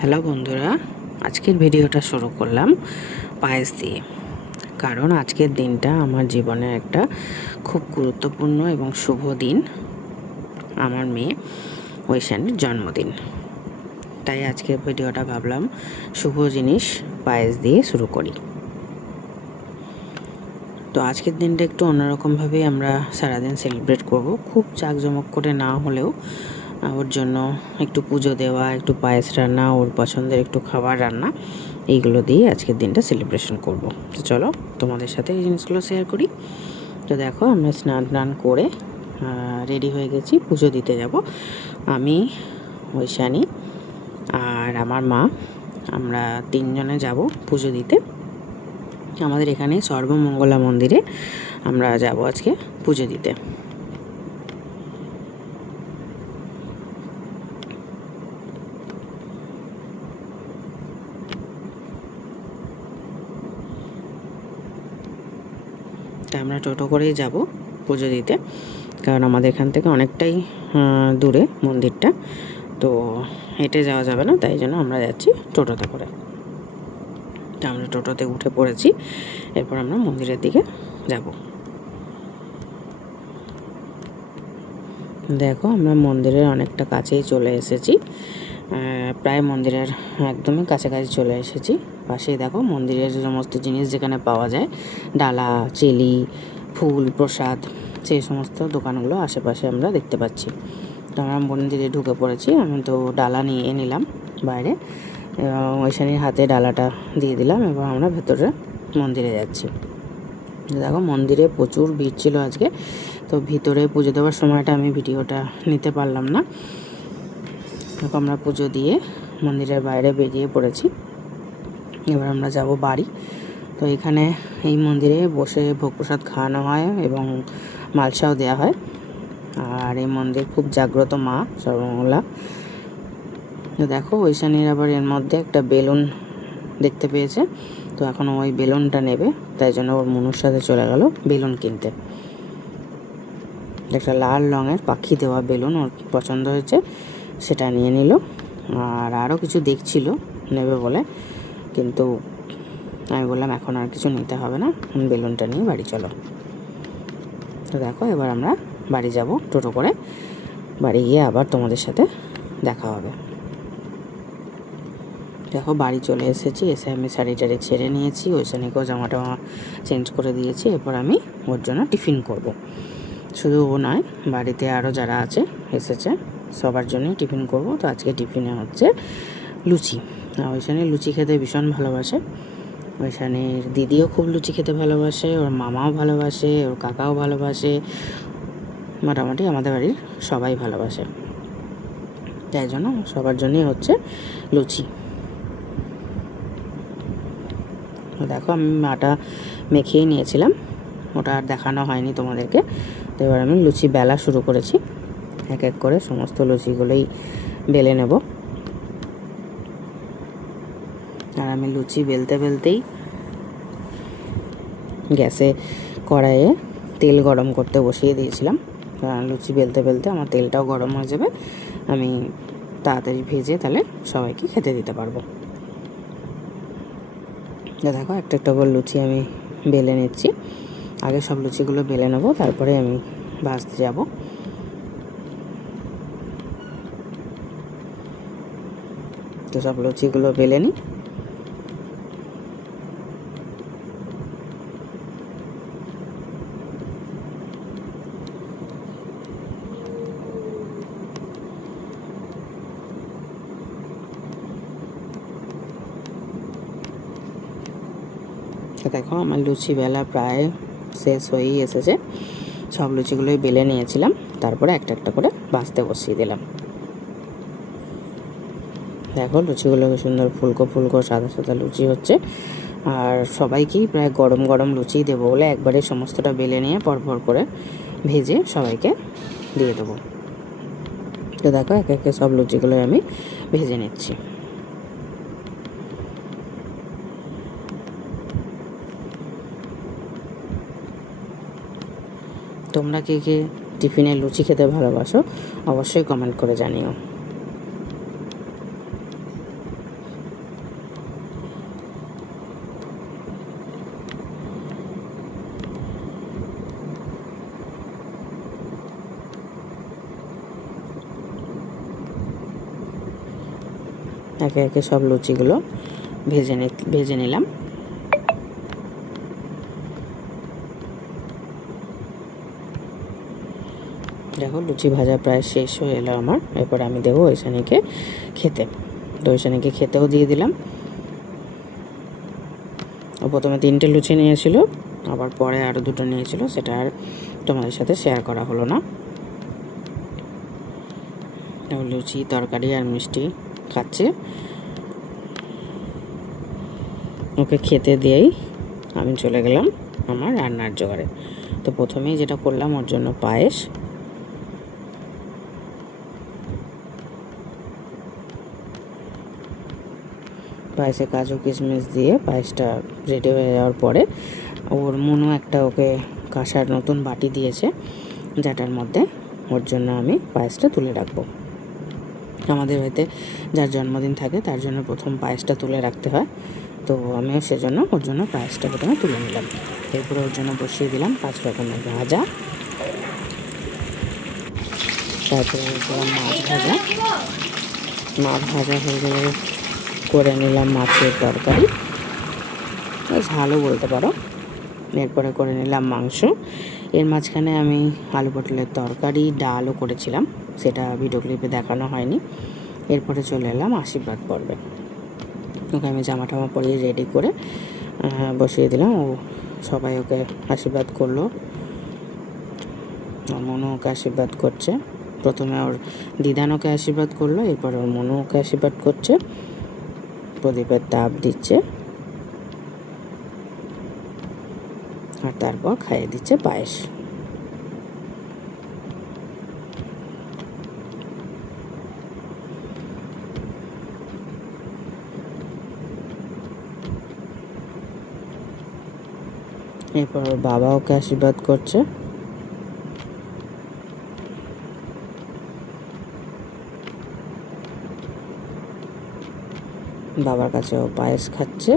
Hello বন্ধুরা, আজকের ভিডিওটা শুরু করলাম পায়েস দিয়ে। কারণ আজকের দিনটা আমার জীবনে একটা খুব গুরুত্বপূর্ণ এবং শুভ দিন। আমার মেয়ে ঐশানীর জন্মদিন, তাই আজকের ভিডিওটা ভাবলাম শুভ জিনিস পায়েস দিয়ে শুরু করি। তো আজকের দিনটা একটু অন্যরকমভাবেই আমরা সারাদিন সেলিব্রেট করব। খুব জাঁকজমক করে না হলেও ওর জন্য একটু পুজো দেওয়া, একটু পায়েস রান্না, ওর পছন্দের একটু খাবার রান্না, এইগুলো দিয়ে আজকের দিনটা সেলিব্রেশন করব। তো চলো তোমাদের সাথে এই জিনিসগুলো শেয়ার করি। তো দেখো, আমরা স্নান করে রেডি হয়ে গেছি, পুজো দিতে যাব। আমি, ঐশানী আর আমার মা, আমরা তিনজনে যাব পুজো দিতে। আমাদের এখানে সর্বমঙ্গলা মন্দিরে আমরা যাব আজকে পুজো দিতে। তাই আমরা টোটো করেই যাব পুজো দিতে, কারণ আমাদের এখান থেকে অনেকটাই দূরে মন্দিরটা, তো হেঁটে যাওয়া যাবে না, তাই জন্য আমরা যাচ্ছি টোটোতে করে। তো আমরা টোটোতে উঠে পড়েছি, এরপর আমরা মন্দিরের দিকে যাব। দেখো, আমরা মন্দিরের অনেকটা কাছেই চলে এসেছি, প্রায় মন্দিরের একদমই কাছাকাছি চলে এসেছি। পাশেই দেখো মন্দিরের সমস্ত জিনিস যেখানে পাওয়া যায়, ডালা, চেলি, ফুল, প্রসাদ, সেই সমস্ত দোকানগুলো আশেপাশে আমরা দেখতে পাচ্ছি। তো আমরা মন্দিরে ঢুকে পড়েছি। আমি তো ডালা নিয়ে নিলাম বাইরে, ঐশানীর হাতে ডালাটা দিয়ে দিলাম, এবং আমরা ভেতরে মন্দিরে যাচ্ছি। দেখো, মন্দিরে প্রচুর ভিড় ছিল আজকে, তো ভিতরে পুজো দেওয়ার সময়টা আমি ভিডিওটা নিতে পারলাম না। দেখো, আমরা পুজো দিয়ে মন্দিরের বাইরে বেরিয়ে পড়েছি। এবার আমরা যাব বাড়ি। তো এখানে এই মন্দিরে বসে ভোগ প্রসাদ খাওয়ানো হয় এবং মালসাও দেওয়া হয়। আর এই মন্দির খুব জাগ্রত মা সর্বমঙ্গলা। তো দেখো, ঐশানীর আবার এর মধ্যে একটা বেলুন দেখতে পেয়েছে, তো এখন ওই বেলুনটা নেবে, তাই জন্য ওর মনুর সাথে চলে গেল বেলুন কিনতে। একটা লাল রঙের পাখি দেওয়া বেলুন ওর পছন্দ হয়েছে, সেটা নিয়ে নিল। আর আরও কিছু দেখছিল নেবে বলে, কিন্তু আমি বললাম এখন আর কিছু নিতে হবে না, বেলুনটা নিয়ে বাড়ি চলো। তো দেখো, এবার আমরা বাড়ি যাব টোটো করে। বাড়ি গিয়ে আবার তোমাদের সাথে দেখা হবে। দেখো, বাড়ি চলে এসেছি। এসে আমি শাড়ি টাড়ি ছেড়ে নিয়েছি, ঐশানীকেও জামাটা চেঞ্জ করে দিয়েছি। এরপর আমি ওর জন্য টিফিন করব। শুধু ও নয়, বাড়িতে আরও যারা আছে এসেছে সবার জন্যই টিফিন করব। তো আজকে টিফিনে হচ্ছে লুচি। ঐশানী লুচি খেতে ভীষণ ভালোবাসে। ঐশানীর দিদিও খুব লুচি খেতে ভালোবাসে, ওর মামাও ভালোবাসে, ওর কাকাও ভালোবাসে, মোটামুটি আমাদের বাড়ির সবাই ভালোবাসে। তাই জন্য সবার জন্যই হচ্ছে লুচি। দেখো, আমি আটা মেখেই নিয়েছিলাম, ওটা আর দেখানো হয়নি তোমাদেরকে। তো এবার আমি লুচি বেলা শুরু করেছি। এক এক করে সমস্ত লুচিগুলোই বেলে নেব। আর আমি লুচি বেলতে বেলতেই গ্যাসে কড়াইয়ে তেল গরম করতে বসিয়ে দিয়েছিলাম। লুচি বেলতে বেলতে আমার তেলটাও গরম হয়ে যাবে, আমি তাড়াতাড়ি ভেজে তাহলে সবাইকে খেতে দিতে পারবো। দেখো, একটা একটা করে লুচি আমি বেলে নিচ্ছি। আগে সব লুচিগুলো বেলে নেবো, তারপরে আমি ভাজতে যাব। তো সব লুচিগুলো বেলে নিই। দেখো, আমার লুচি বেলা প্রায় শেষ হয়েই এসেছে। সব লুচিগুলোই বেলে নিয়েছিলাম, তারপরে একটা একটা করে ভাজতে বসিয়ে দিলাম। দেখো, লুচিগুলো সুন্দর ফুলকো ফুলকো সাদা সাদা লুচি হচ্ছে। আর সবাইকেই প্রায় গরম গরম লুচি দেবো বলে একবারে সমস্তটা বেলে নিয়ে পরপর করে ভেজে সবাইকে দিয়ে দেবো। তো দেখো, একে একে সব লুচিগুলোই আমি ভেজে নিচ্ছি। তোমরা কে কে টিফিনে লুচি খেতে ভালোবাসো অবশ্যই কমেন্ট করে জানিও। একে একে সব লুচিগুলো ভেজে নিলাম। দেখো লুচি ভাজা প্রায় শেষ হয়ে এলো আমার। এরপর আমি দেবো ঐশানীকে খেতে। তো ঐশানীকে খেতেও দিয়ে দিলাম। ও প্রথমে 3টে লুচি নিয়েছিল, আবার পরে আরও 2টো নিয়েছিল, সেটা আর তোমাদের সাথে শেয়ার করা হলো না। লুচি, তরকারি আর মিষ্টি খাচ্ছে। ওকে খেতে দিয়েই আমি চলে গেলাম আমার রান্নার জোগাড়ে। তো প্রথমেই যেটা করলাম ওর জন্য পায়েস। পায়েসে কাজু কিশমিশ দিয়ে পায়েসটা রেডি হয়ে যাওয়ার পরে ওর মনু একটা ওকে কাঁসার নতুন বাটি দিয়েছে, যেটার মধ্যে ওর জন্য আমি পায়েসটা তুলে রাখবো। আমাদের বাড়িতে যার জন্মদিন থাকে তার জন্য প্রথম পায়েসটা তুলে রাখতে হয়। তো আমিও সেজন্য ওর জন্য পায়েসটা প্রথমে তুলে নিলাম। এরপরে ওর জন্য বসিয়ে দিলাম 5 রকমের ভাজা, তারপরে মাছ ভাজা। মাছ ভাজা হয়ে গেলে করে নিলাম মাছের তরকারি, ঝালও বলতে পারো। এরপরে করে নিলাম মাংস। এর মাঝখানে আমি আলু পটলের তরকারি, ডালও করেছিলাম, সেটা ভিডিও ক্লিপে দেখানো হয়নি। এরপরে চলে এলাম আশীর্বাদ পর্বে। ওকে আমি জামা টামা পরিয়ে রেডি করে বসিয়ে দিলাম। ও সবাই ওকে আশীর্বাদ করলো। মনু ওকে আশীর্বাদ করছে। প্রথমে ওর দিদান ওকে আশীর্বাদ করলো, এরপরে ওর মনু ওকে আশীর্বাদ করছে, প্রদীপের তাপ দিচ্ছে, আর তারপর খাইয়ে দিচ্ছে পায়েস। এরপর ওর বাবা ওকে আশীর্বাদ করছে। বাবার কাছে ও পায়েস খাচ্ছে,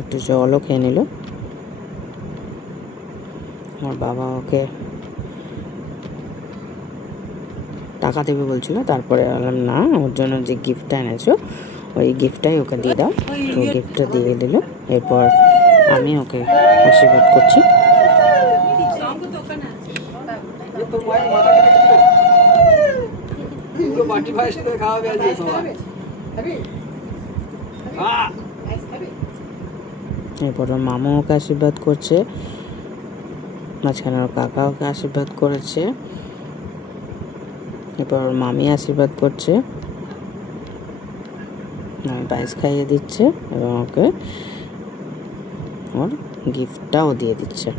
একটু জলও খেয়ে নিল। আমার বাবা ওকে টাকা দেবে বলছিল, তারপরে বললাম না, ওর জন্য যে গিফটটা এনেছো ওই গিফটটাই ওকে দিয়ে দাও। তো গিফটটা দিয়ে দিল। এরপর আমি ওকে আশীর্বাদ করছি। এরপর ওর মামা ওকে আশীর্বাদ করছে, মাঝখানে ওর কাকা ওকে আশীর্বাদ করেছে, এরপর ওর মামি আশীর্বাদ করছে, আমি পায়েস খাইয়ে দিচ্ছে এবং ওকে ওর গিফটটাও দিয়ে দিচ্ছে।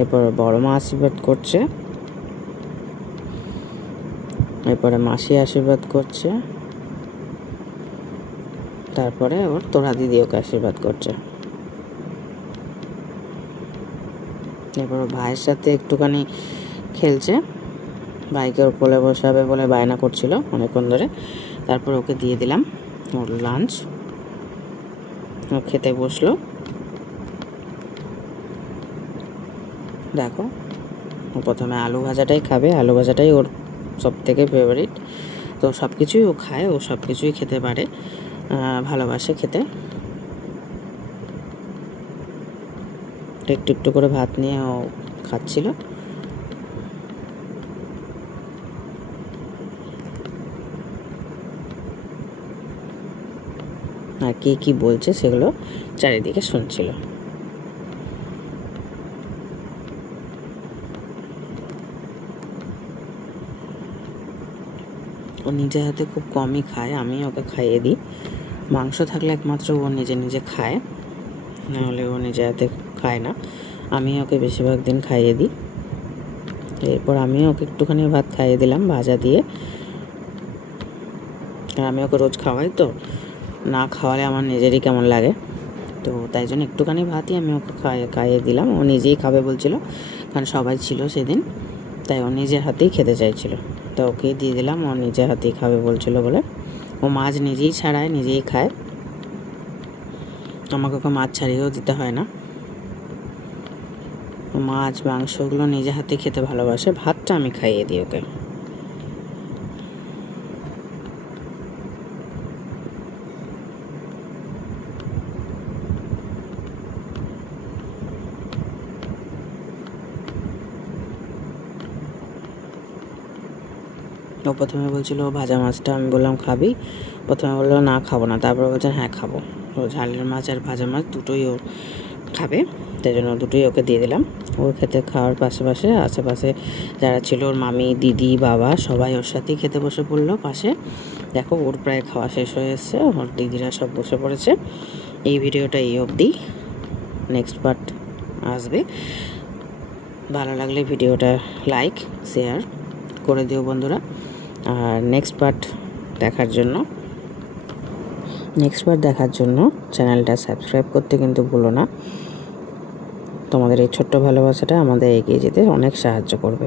এরপর বড় মা আশীর্বাদ করছে, এরপরে মাসি আশীর্বাদ করছে, তারপরে ওর তোরা দিদি ওকে আশীর্বাদ করছে। এরপর ভাইয়ের সাথে একটুখানি খেলছে, ভাইকে ওর কোলে বসাবে বলে বায়না করছিল অনেকক্ষণ ধরে। তারপর ওকে দিয়ে দিলাম ওর লাঞ্চ। ও খেতে বসলো। দেখো ও প্রথমে আলু ভাজাটাই খাবে, আলু ভাজাটাই ওর সব থেকে ফেভারিট। তো সব কিছুই ও খায়, ও সব কিছুই খেতে পারে, ভালোবাসে খেতে। একটু একটু করে ভাত নিয়ে ও খাচ্ছিল। আর কে কী বলছে সেগুলো চারিদিকে শুনছিল। ও নিজে হাতে খুব কমই খায়, আমি ওকে খাইয়ে দিই। মাংস থাকলে একমাত্র ও নিজে নিজে খায়, নাহলে ও নিজে হাতে খায় না। আমি ওকে বেশিরভাগ দিন খাইয়ে দিই। এরপর আমি ওকে একটুখানি ভাত খাইয়ে দিলাম ভাজা দিয়ে। আর আমি ওকে রোজ খাওয়াই, তো না খাওয়ালে আমার নিজেরই কেমন লাগে। তো তাই জন্য একটুখানি ভাতই আমি ওকে খাইয়ে দিলাম। ও নিজেই খাবে বলছিল, কারণ সবাই ছিল সেদিন, তাই ও নিজের হাতেই খেতে চাইছিল। তো ওকে দিয়ে দিলাম, ও নিজের হাতেই খাবে বলছিল বলে। ও মাছ নিজেই ছাড়ায়, নিজেই খায়, আমাকে ওকে মাছ ছাড়িয়েও দিতে হয় না। মাছ মাংসগুলো নিজে হাতে খেতে ভালোবাসে, ভাতটা আমি খাইয়ে দিই ওকে। ও প্রথমে বলছিল ভাজা মাছটা, আমি বললাম খাবি, প্রথমে বললো না খাবো না, তারপরে বলছেন হ্যাঁ খাবো। তো ঝালের মাছ আর ভাজা মাছ দুটোই ও খাবে, তাই জন্য দুটোই ওকে দিয়ে দিলাম। ওর খেতে খাওয়ার পাশে আশেপাশে যারা ছিল, ওর মামি, দিদি, বাবা সবাই ওর সাথেই খেতে বসে পড়লো পাশে। দেখো ওর প্রায় খাওয়া শেষ হয়ে এসছে, ওর দিদিরা সব বসে পড়েছে। এই ভিডিওটা এই অবধি, নেক্সট পার্ট আসবে। ভালো লাগলে ভিডিওটা লাইক শেয়ার করে দিও বন্ধুরা। আর নেক্সট পার্ট দেখার জন্য চ্যানেলটা সাবস্ক্রাইব করতে কিন্তু ভুলো না। তোমাদের এই ছোট্ট ভালোবাসাটা আমাদের এগিয়ে যেতে অনেক সাহায্য করবে।